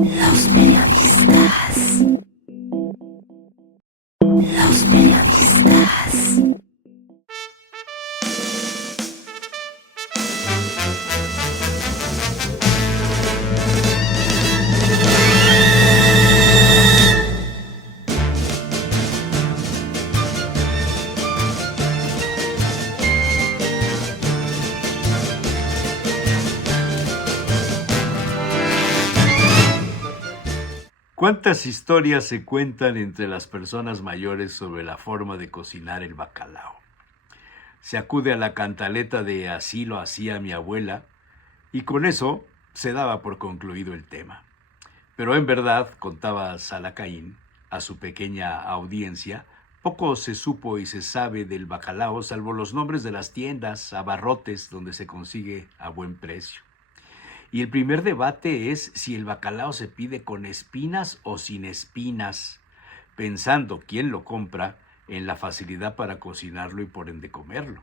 Los periodistas. Los periodistas. ¿Cuántas historias se cuentan entre las personas mayores sobre la forma de cocinar el bacalao? Se acude a la cantaleta de así lo hacía mi abuela y con eso se daba por concluido el tema. Pero en verdad, contaba Salacaín a su pequeña audiencia, poco se supo y se sabe del bacalao salvo los nombres de las tiendas, abarrotes donde se consigue a buen precio. Y el primer debate es si el bacalao se pide con espinas o sin espinas, pensando quién lo compra en la facilidad para cocinarlo y por ende comerlo.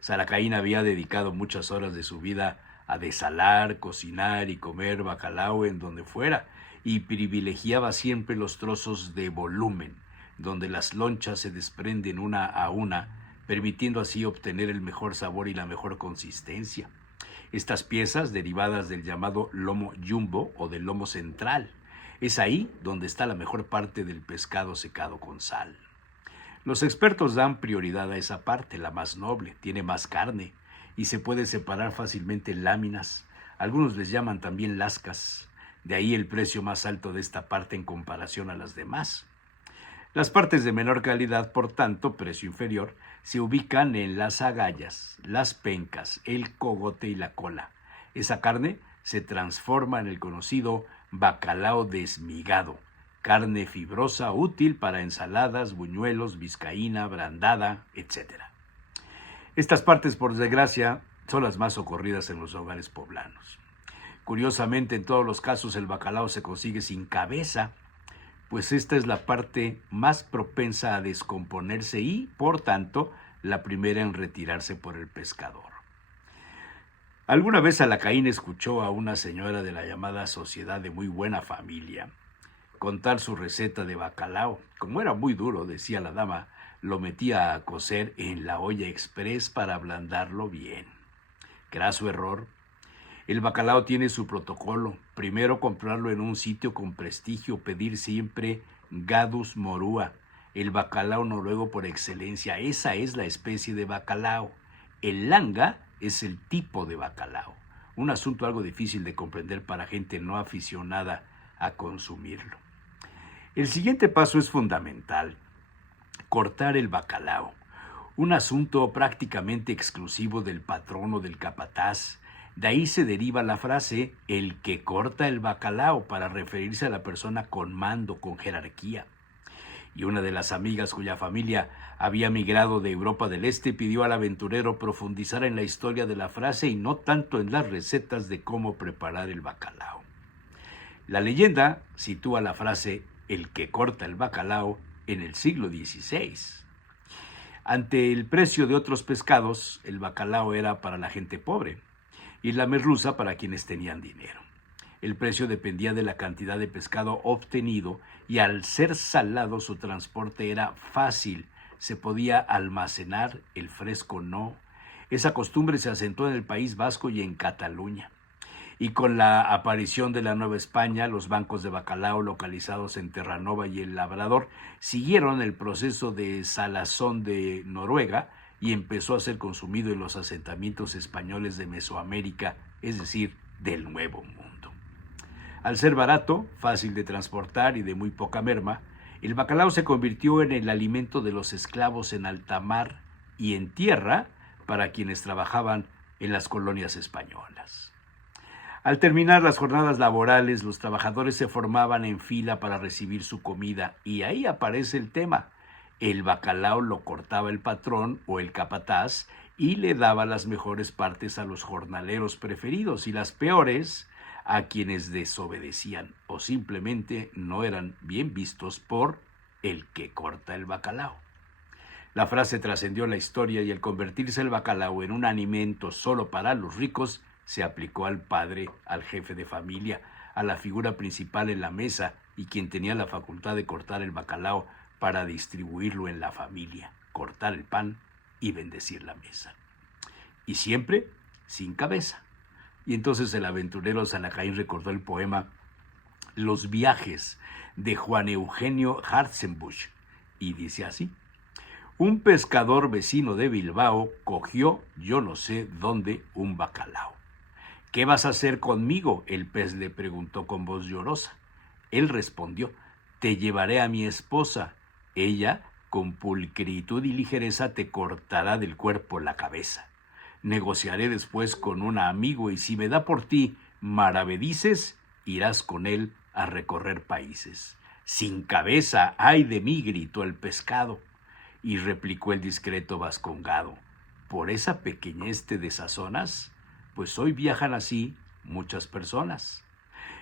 Salacaín había dedicado muchas horas de su vida a desalar, cocinar y comer bacalao en donde fuera, y privilegiaba siempre los trozos de volumen, donde las lonchas se desprenden una a una, permitiendo así obtener el mejor sabor y la mejor consistencia. Estas piezas derivadas del llamado lomo jumbo o del lomo central. Es ahí donde está la mejor parte del pescado secado con sal. Los expertos dan prioridad a esa parte, la más noble, tiene más carne y se puede separar fácilmente en láminas. Algunos les llaman también lascas. De ahí el precio más alto de esta parte en comparación a las demás. Las partes de menor calidad, por tanto, precio inferior, se ubican en las agallas, las pencas, el cogote y la cola. Esa carne se transforma en el conocido bacalao desmigado, carne fibrosa útil para ensaladas, buñuelos, vizcaína, brandada, etc. Estas partes, por desgracia, son las más socorridas en los hogares poblanos. Curiosamente, en todos los casos el bacalao se consigue sin cabeza, pues esta es la parte más propensa a descomponerse y, por tanto, la primera en retirarse por el pescador. Alguna vez Salacaín escuchó a una señora de la llamada Sociedad de Muy Buena Familia contar su receta de bacalao. Como era muy duro, decía la dama, lo metía a cocer en la olla express para ablandarlo bien. Graso error. El bacalao tiene su protocolo. Primero comprarlo en un sitio con prestigio, pedir siempre Gadus morua, el bacalao noruego por excelencia. Esa es la especie de bacalao. El langa es el tipo de bacalao. Un asunto algo difícil de comprender para gente no aficionada a consumirlo. El siguiente paso es fundamental: cortar el bacalao. Un asunto prácticamente exclusivo del patrón o del capataz. De ahí se deriva la frase el que corta el bacalao para referirse a la persona con mando, con jerarquía. Y una de las amigas cuya familia había migrado de Europa del Este pidió al aventurero profundizar en la historia de la frase y no tanto en las recetas de cómo preparar el bacalao. La leyenda sitúa la frase el que corta el bacalao en el siglo XVI. Ante el precio de otros pescados, el bacalao era para la gente pobre y la merluza para quienes tenían dinero. El precio dependía de la cantidad de pescado obtenido y al ser salado su transporte era fácil. Se podía almacenar, el fresco no. Esa costumbre se asentó en el País Vasco y en Cataluña. Y con la aparición de la Nueva España, los bancos de bacalao localizados en Terranova y El Labrador siguieron el proceso de salazón de Noruega y empezó a ser consumido en los asentamientos españoles de Mesoamérica, es decir, del Nuevo Mundo. Al ser barato, fácil de transportar y de muy poca merma, el bacalao se convirtió en el alimento de los esclavos en alta mar y en tierra para quienes trabajaban en las colonias españolas. Al terminar las jornadas laborales, los trabajadores se formaban en fila para recibir su comida y ahí aparece el tema. El bacalao lo cortaba el patrón o el capataz y le daba las mejores partes a los jornaleros preferidos y las peores a quienes desobedecían o simplemente no eran bien vistos por el que corta el bacalao. La frase trascendió la historia y al convertirse el bacalao en un alimento solo para los ricos, se aplicó al padre, al jefe de familia, a la figura principal en la mesa y quien tenía la facultad de cortar el bacalao para distribuirlo en la familia, cortar el pan y bendecir la mesa. Y siempre sin cabeza. Y entonces el aventurero Sanajaín recordó el poema Los viajes de Juan Eugenio Hartzenbusch y dice así: un pescador vecino de Bilbao cogió, yo no sé dónde, un bacalao. ¿Qué vas a hacer conmigo?, el pez le preguntó con voz llorosa. Él respondió: te llevaré a mi esposa. Ella, con pulcritud y ligereza, te cortará del cuerpo la cabeza. Negociaré después con un amigo y si me da por ti maravedices, irás con él a recorrer países. Sin cabeza, ay de mí, gritó el pescado. Y replicó el discreto vascongado: ¿por esa pequeñez te desazonas? Pues hoy viajan así muchas personas.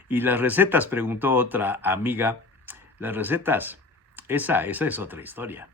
¿Y las recetas?, preguntó otra amiga. Las recetas, esa es otra historia.